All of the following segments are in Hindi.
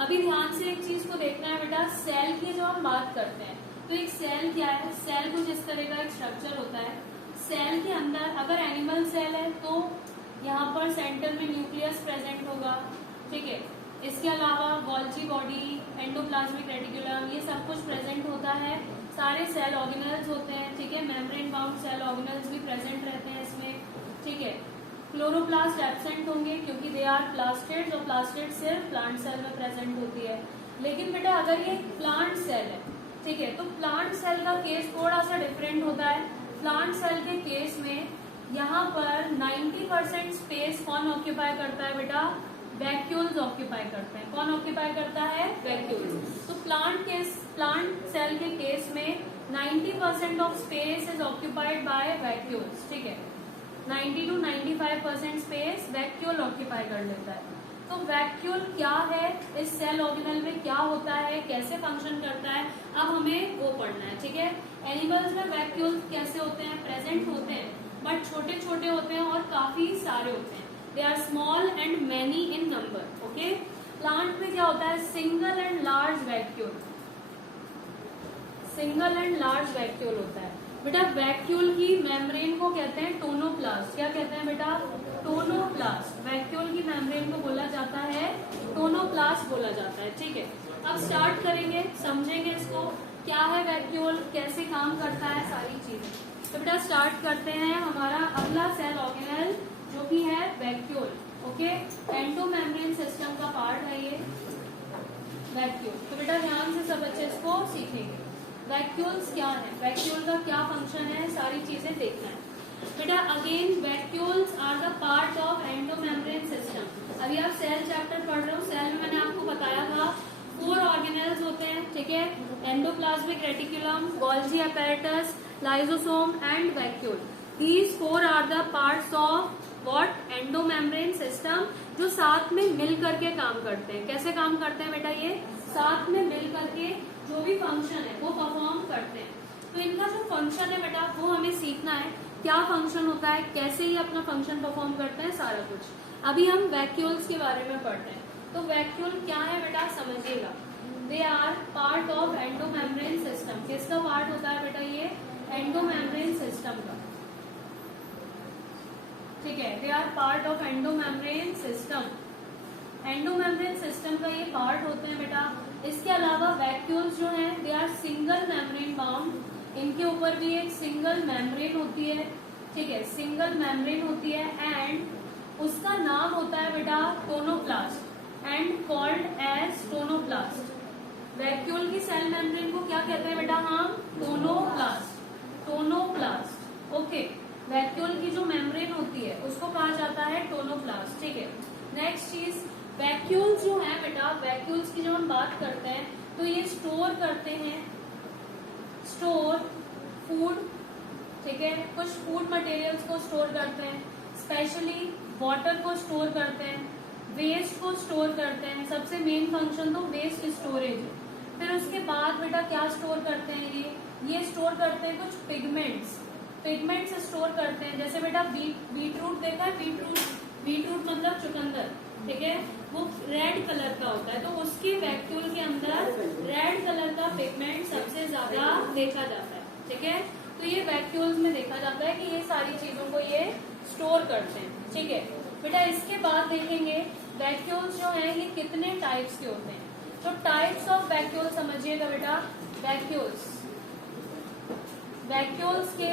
अभी ध्यान से एक चीज को देखना है बेटा, सेल की जब हम बात करते हैं तो एक सेल क्या है, सेल कुछ इस तरह का एक स्ट्रक्चर होता है। सेल के अंदर अगर एनिमल सेल है तो यहाँ पर सेंटर में न्यूक्लियस प्रेजेंट होगा, ठीक है। इसके अलावा गोल्जी बॉडी, एंडोप्लाज्मिक रेटिकुलम, ये सब कुछ प्रेजेंट होता है। सारे सेल ऑर्गेनेल्स होते हैं, ठीक है। मेम्ब्रेन बाउंड सेल ऑर्गेनेल्स भी प्रेजेंट रहते हैं इसमें, ठीक है। क्लोरोप्लास्ट एब्सेंट होंगे क्योंकि दे आर प्लास्टिड्स, और प्लास्टिड सिर्फ प्लांट सेल में प्रेजेंट होती है। लेकिन बेटा अगर ये प्लांट सेल है, ठीक है, तो प्लांट सेल का केस थोड़ा सा डिफरेंट होता है। प्लांट सेल के केस में यहाँ पर 90% स्पेस कौन ऑक्यूपाई करता है बेटा, वैक्यूल्स ऑक्यूपाई करते हैं। कौन ऑक्यूपाई करता है, वैक्यूल्स। तो प्लांट सेल के केस में 90% of space is occupied by vacuoles, ठीक है। 90 to 95% स्पेस वैक्यूल ऑक्यूपाई कर लेता है। तो वैक्यूल क्या है, इस सेल ऑर्गेनल में क्या होता है, कैसे फंक्शन करता है, अब हमें वो पढ़ना है, ठीक है। एनिमल्स में वैक्यूल कैसे होते हैं, प्रेजेंट होते हैं, बट छोटे छोटे होते हैं और काफी सारे होते हैं। They are small and many in number, okay. Plant में क्या होता है, single and large vacuole, single and large vacuole होता है बेटा। वैक्यूल की मेम्ब्रेन को कहते हैं टोनोप्लास्ट। क्या कहते हैं बेटा, टोनोप्लास्ट। वैक्यूल की मेम्ब्रेन को बोला जाता है टोनोप्लास्ट बोला जाता है, ठीक है। अब स्टार्ट करेंगे, समझेंगे इसको, क्या है वैक्यूल, कैसे काम करता है, सारी चीजें। तो बेटा स्टार्ट करते हैं हमारा अगला सेल ऑर्गेनल जो कि है वैक्यूल, ओके। एंडोमेम्ब्रेन सिस्टम का पार्ट है ये वैक्यूल। तो बेटा ध्यान से सब बच्चे इसको सीखेंगे। वैक्यूल्स क्या है, वैक्यूल का क्या फंक्शन है, सारी चीजें देखना है बेटा। Again vacuoles are the part of endomembrane system. अभी आप सेल चैप्टर पढ़ रहे हो, सेल में मैंने आपको बताया था 4 ऑर्गेनेल्स होते हैं, ठीक है। Endoplasmic reticulum, Golgi apparatus, lysosome and vacuole. These 4 are the parts of what, endomembrane system, जो साथ में मिल करके काम करते हैं। कैसे काम करते हैं बेटा, ये साथ में मिल करके जो भी फंक्शन है वो परफॉर्म करते हैं। तो इनका जो फंक्शन है बेटा वो हमें सीखना है, क्या फंक्शन होता है, कैसे ये अपना फंक्शन परफॉर्म करते हैं, सारा कुछ। अभी हम वैक्यूल्स के बारे में पढ़ते हैं। तो वैक्यूल क्या है बेटा, समझिएगा। They are part of endomembrane system. किसका पार्ट होता है बेटा, ये एंडोमेम्ब्रेन सिस्टम का, ठीक है। They are part of endomembrane system. Endomembrane system का ये पार्ट होते हैं बेटा। इसके अलावा वैक्यूल्स जो हैं they are single membrane bound. इनके ऊपर भी एक सिंगल मेम्ब्रेन होती है, ठीक है, सिंगल मेम्ब्रेन होती है। एंड उसका नाम होता है बेटा tonoplast and called as tonoplast. Vacuole की सेल मेम्ब्रेन को क्या कहते हैं बेटा, हम टोनोप्लास्ट, टोनोप्लास्ट, ओके। वैक्यूल की जो मेम्ब्रेन होती है उसको कहा जाता है टोनोप्लास्ट, ठीक है। नेक्स्ट चीज, वैक्यूल्स जो है बेटा, वैक्यूल्स की जब हम बात करते हैं तो ये स्टोर करते हैं, स्टोर फूड, ठीक है। कुछ फूड मटेरियल्स को स्टोर करते हैं, स्पेशली वाटर को स्टोर करते हैं, वेस्ट को स्टोर करते हैं। सबसे मेन फंक्शन तो वेस्ट स्टोरेज है। फिर उसके बाद बेटा क्या स्टोर करते हैं, ये स्टोर करते हैं कुछ पिगमेंट्स, पिगमेंट्स स्टोर करते हैं। जैसे बेटा बीटरूट देखा है, बीटरूट मतलब चुकंदर, ठीक है, वो रेड कलर का होता है। तो उसके वैक्यूल के अंदर रेड कलर का पिगमेंट सबसे ज्यादा देखा जाता है, ठीक है। तो ये वैक्यूल्स में देखा जाता है कि ये सारी चीजों को ये स्टोर करते हैं, ठीक है बेटा। इसके बाद देखेंगे वैक्यूल्स जो है ये कितने टाइप्स के होते हैं। तो टाइप्स ऑफ वैक्यूल समझिएगा बेटा। वैक्यूल्स के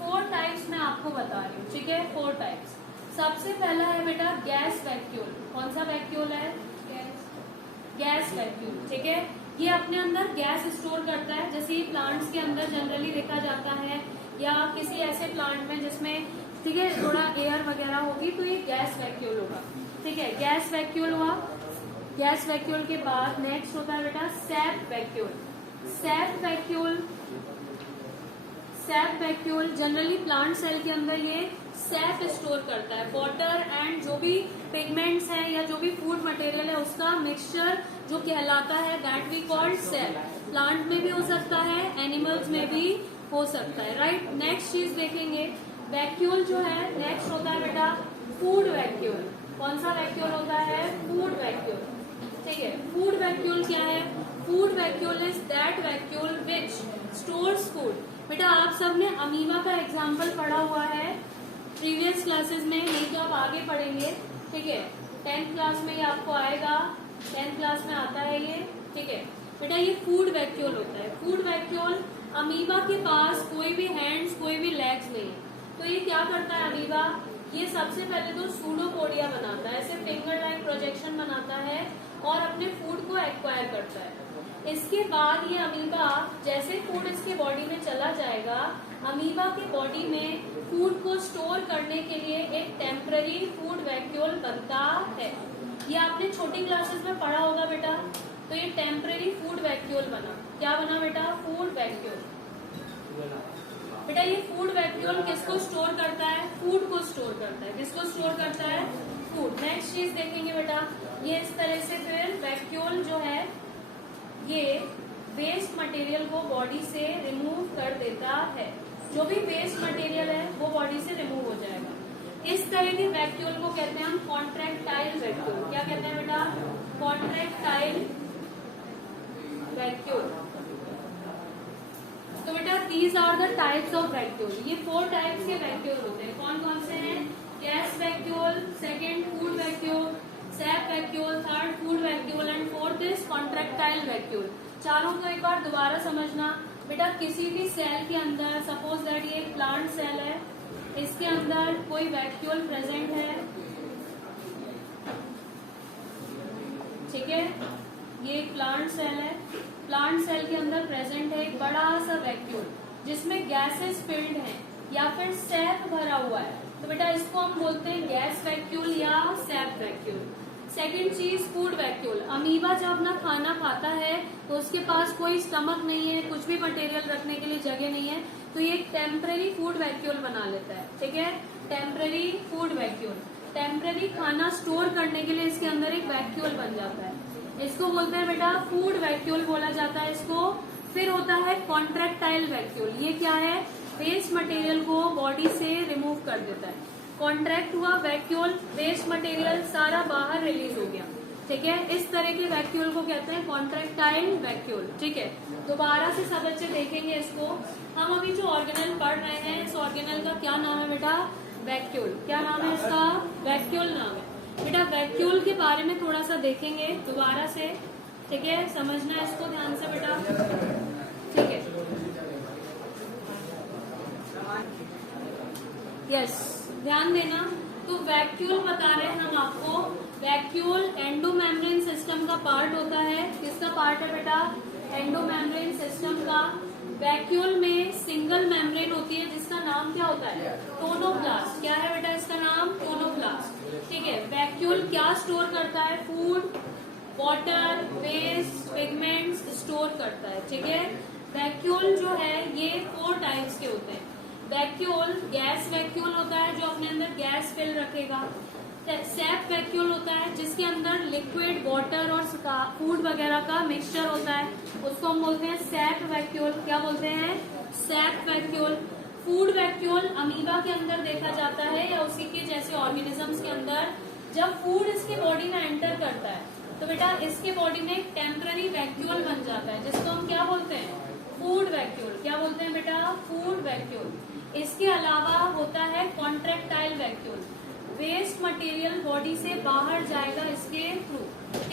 4 टाइप्स मैं आपको बता रही हूँ, ठीक है, 4 टाइप्स। सबसे पहला है बेटा गैस वैक्यूल। कौन सा वैक्यूल है, गैस वैक्यूल, ठीक है। ये अपने अंदर गैस स्टोर करता है, जैसे ये प्लांट्स के अंदर जनरली देखा जाता है, या किसी ऐसे प्लांट में जिसमें, ठीक है, थोड़ा एयर वगैरह होगी तो ये गैस वैक्यूल होगा, ठीक है। गैस वैक्यूल हुआ। गैस वैक्यूल के बाद नेक्स्ट होता है बेटा sap vacuole. Sap vacuole, sap vacuole generally plant cell के अंदर ये सैप स्टोर करता है, वाटर एंड जो भी पिगमेंट्स हैं या जो भी फूड मटेरियल है उसका मिक्सचर जो कहलाता है, that we called sap. Plant में भी हो सकता है, एनिमल्स में भी हो सकता है, राइट। नेक्स्ट चीज देखेंगे वैक्यूल जो है, नेक्स्ट होता है बेटा फूड वैक्यूल। कौन सा वैक्यूल होता है? Food vacuole. ठीक है, फूड वैक्यूल क्या है? Food vacuole is that vacuole which stores food. बेटा आप सबने अमीबा का एग्जाम्पल पढ़ा हुआ है प्रीवियस क्लासेस में, नहीं तो आप आगे पढ़ेंगे। ठीक है, 10th क्लास में ये आपको आएगा, 10th क्लास में आता है ये। ठीक है बेटा, ये फूड वैक्यूल होता है। फूड वैक्यूल, अमीबा के पास कोई भी हैंड्स कोई भी लेग्स नहीं है, तो ये क्या करता है अमीबा? ये सबसे पहले तो सूडोपोडिया बनाता है, ऐसे फिंगर लाइक प्रोजेक्शन बनाता है और अपने फूड को एक्वायर करता है। इसके बाद ये अमीबा जैसे फूड इसके बॉडी में चला जाएगा, अमीबा के बॉडी में फूड को स्टोर करने के लिए एक टेम्पररी फूड वैक्यूल बनता है। ये आपने छोटी क्लासेस में पढ़ा होगा बेटा। तो ये टेम्पररी फूड वैक्यूल बना। क्या बना बेटा? Food vacuole. बेटा ये फूड वैक्यूल किसको स्टोर करता है? फूड को स्टोर करता है। किसको स्टोर करता है? फूड। नेक्स्ट चीज देखेंगे बेटा, ये इस तरह से फिर वैक्यूल जो है ये वेस्ट मटेरियल को बॉडी से रिमूव कर देता है। जो भी वेस्ट मटेरियल है वो बॉडी से रिमूव हो जाएगा। इस तरह के वैक्यूल को कहते हैं हम कॉन्ट्रैक्टाइल वैक्यूल। क्या कहते हैं बेटा? Contractile vacuole. तो बेटा these are the types of vacuole. ये 4 टाइप्स के वैक्यूल होते हैं। कौन कौन से हैं? Gas vacuole, second food vacuole, sap vacuole, third food vacuole and fourth is contractile vacuole. चारों को एक बार दोबारा समझना बेटा। किसी भी सेल के अंदर, सपोज दैट ये एक प्लांट सेल है, इसके अंदर कोई वैक्यूल प्रेजेंट है। ठीक है, ये एक प्लांट सेल है। प्लांट सेल के अंदर प्रेजेंट है एक बड़ा सा वैक्यूल जिसमें गैसेस फिल्ड हैं या फिर सैप भरा हुआ है। तो बेटा इसको हम बोलते हैं गैस वैक्यूल या सैप वैक्यूल। सेकेंड चीज फूड वैक्यूल। अमीबा जब अपना खाना खाता है तो उसके पास कोई स्टमक नहीं है, कुछ भी मटेरियल रखने के लिए जगह नहीं है, तो ये एक टेम्पररी फूड वैक्यूल बना लेता है। ठीक है, टेम्पररी फूड वैक्यूल। टेम्पररी खाना स्टोर करने के लिए इसके अंदर एक वैक्यूल बन जाता है, इसको बोलते हैं बेटा फूड वैक्यूल बोला जाता है इसको। फिर होता है कॉन्ट्रैक्टाइल वैक्यूल। ये क्या है? वेस्ट मटेरियल को बॉडी से रिमूव कर देता है। कॉन्ट्रैक्ट हुआ वैक्यूल, वेस्ट मटेरियल सारा बाहर रिलीज हो गया। ठीक है, इस तरह के वैक्यूल को कहते हैं कॉन्ट्रैक्टाइल वैक्यूल। ठीक है, दोबारा से सब बच्चे देखेंगे इसको। हम अभी जो ऑर्गेनल पढ़ रहे हैं, इस ऑर्गेनल का क्या नाम है बेटा? वैक्यूल। क्या नाम है इसका? वैक्यूल नाम है बेटा। वैक्यूल के बारे में थोड़ा सा देखेंगे दोबारा से। ठीक है, समझना इसको ध्यान से बेटा। ठीक है, यस, ध्यान देना। तो वैक्यूल बता रहे हैं हम आपको। वैक्यूल एंडोमेम्ब्रेन सिस्टम का पार्ट होता है। किसका पार्ट है बेटा? एंडोमेम्ब्रेन सिस्टम का। वैक्यूल में सिंगल मेम्ब्रेन होती है जिसका नाम क्या होता है? टोनोप्लास्ट। क्या है बेटा इसका नाम? टोनोप्लास्ट। ठीक है, वैक्यूल क्या स्टोर करता है? Food, water, waste, pigments store करता है। ठीक है, वैक्यूल जो है ये 4 टाइप्स के होते हैं। वैक्यूल गैस वैक्यूल होता है जो अपने अंदर गैस फिल रखेगा। सैप वैक्यूल होता है जिसके अंदर लिक्विड, वाटर और फूड वगैरह का मिक्सचर होता है, उसको हम बोलते हैं सैप वैक्यूल। क्या बोलते हैं? SAP vacuole. Food vacuole amoeba के अंदर देखा जाता है या उसी के जैसे ऑर्गेनिजम्स के अंदर। जब फूड इसके बॉडी में एंटर करता है तो बेटा इसके बॉडी में एक टेम्पररी वैक्यूल बन जाता है जिसको हम क्या बोलते हैं? Food vacuole. क्या बोलते हैं बेटा? Food vacuole. इसके अलावा होता है contractile vacuole. Waste material body से बाहर जाएगा इसके थ्रू,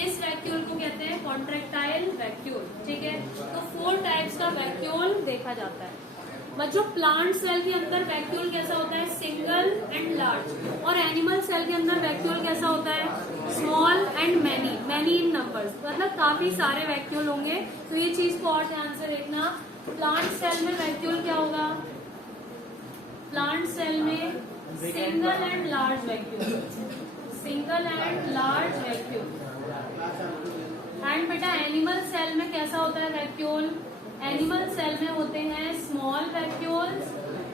इस वैक्यूल को कहते हैं कॉन्ट्रैक्टाइल वैक्यूल। ठीक है, तो 4 टाइप्स का वैक्यूल देखा जाता है। बच्चों प्लांट सेल के अंदर वैक्यूल कैसा होता है? Single and large. और एनिमल सेल के अंदर वैक्यूल कैसा होता है? Small and many, many in numbers, मतलब काफी सारे वैक्यूल होंगे। तो ये चीज को और ध्यान से देखना। प्लांट सेल में वैक्यूल क्या होगा? प्लांट सेल में single and large vacuole, single and large vacuole. And बेटा एनिमल सेल में कैसा होता है वैक्यूल? एनिमल सेल में होते हैं small vacuoles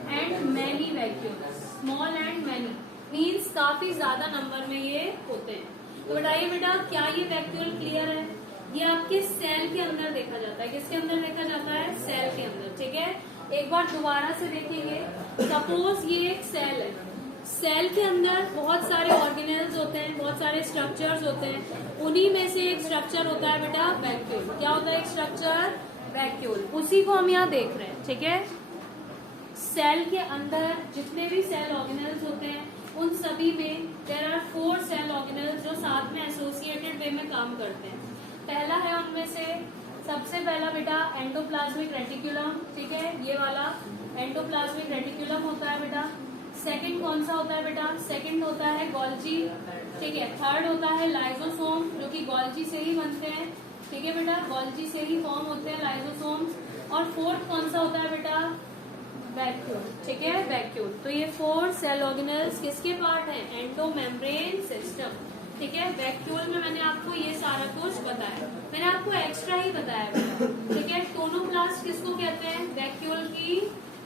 and many vacuoles. Small and many means काफी ज्यादा नंबर में ये होते हैं। तो बताइए बेटा क्या ये वैक्यूल क्लियर है? ये आपके सेल के अंदर देखा जाता है। किसके अंदर देखा जाता है? सेल के अंदर। ठीक है, एक बार दोबारा से देखेंगे। सपोज ये एक सेल है, सेल के अंदर बहुत सारे ऑर्गेनेल्स होते हैं, बहुत सारे स्ट्रक्चर्स होते हैं, उन्हीं में से एक स्ट्रक्चर होता है बेटा वैक्यूल। क्या होता है एक स्ट्रक्चर? वैक्यूल। उसी को हम यहाँ देख रहे हैं, ठीक है। सेल के अंदर जितने भी सेल ऑर्गेनेल्स होते हैं उन सभी में देयर आर 4 सेल ऑर्गेनेल्स जो साथ में एसोसिएटेड वे में काम करते हैं। पहला है उनमें से, सबसे पहला बेटा एंडोप्लाज्मिक रेटिकुलम, ठीक है, ये वाला एंडोप्लाज्मिक रेटिकुलम होता है बेटा। सेकंड कौन सा होता है बेटा? सेकंड होता है गोल्जी, ठीक है। थर्ड होता है लाइजोसोम, जो कि गोल्जी से ही बनते हैं, ठीक है बेटा, गोल्जी से ही फॉर्म होते हैं लाइजोसोम्स। और फोर्थ कौन सा होता है बेटा? वैक्यूल, ठीक है, वैक्यूल। तो ये 4 सेल ऑर्गेनेल्स किसके पार्ट हैं? एंडोमेम्ब्रेन सिस्टम, ठीक है। वैक्यूल में मैंने आपको ये सारा कुछ बताया, मैंने आपको एक्स्ट्रा ही बताया बेटा, ठीक है। टोनोप्लास्ट किसको कहते हैं? वैक्यूल की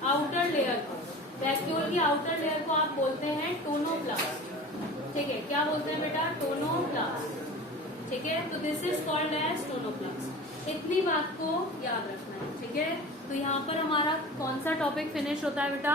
आउटर लेयर को, वैक्यूल की आउटर लेयर को आप बोलते हैं टोनोप्लास्ट, ठीक है। क्या बोलते हैं बेटा? टोनोप्लास्ट, ठीक है। तो this is called as tonoplast. इतनी बात को याद रखना है, ठीक है। तो यहाँ पर हमारा कौन सा टॉपिक फिनिश होता है बेटा?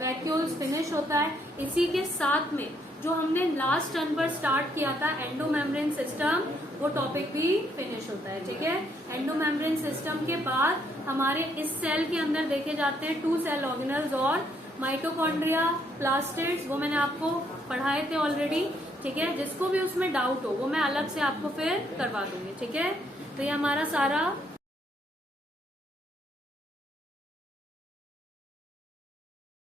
वैक्यूल्स फिनिश होता है। इसी के साथ में जो हमने लास्ट टर्न पर स्टार्ट किया था एंडोमेम्ब्रेन सिस्टम, वो टॉपिक भी फिनिश होता है, ठीक है। एंडोमेम्ब्रेन सिस्टम के बाद हमारे इस सेल के अंदर देखे जाते हैं 2 सेल ऑर्गेनल्स और माइटोकॉन्ड्रिया, प्लास्टिड्स, वो मैंने आपको पढ़ाए थे ऑलरेडी, ठीक है। जिसको भी उसमें डाउट हो वो मैं अलग से आपको फिर करवा दूंगी, ठीक है। तो ये हमारा सारा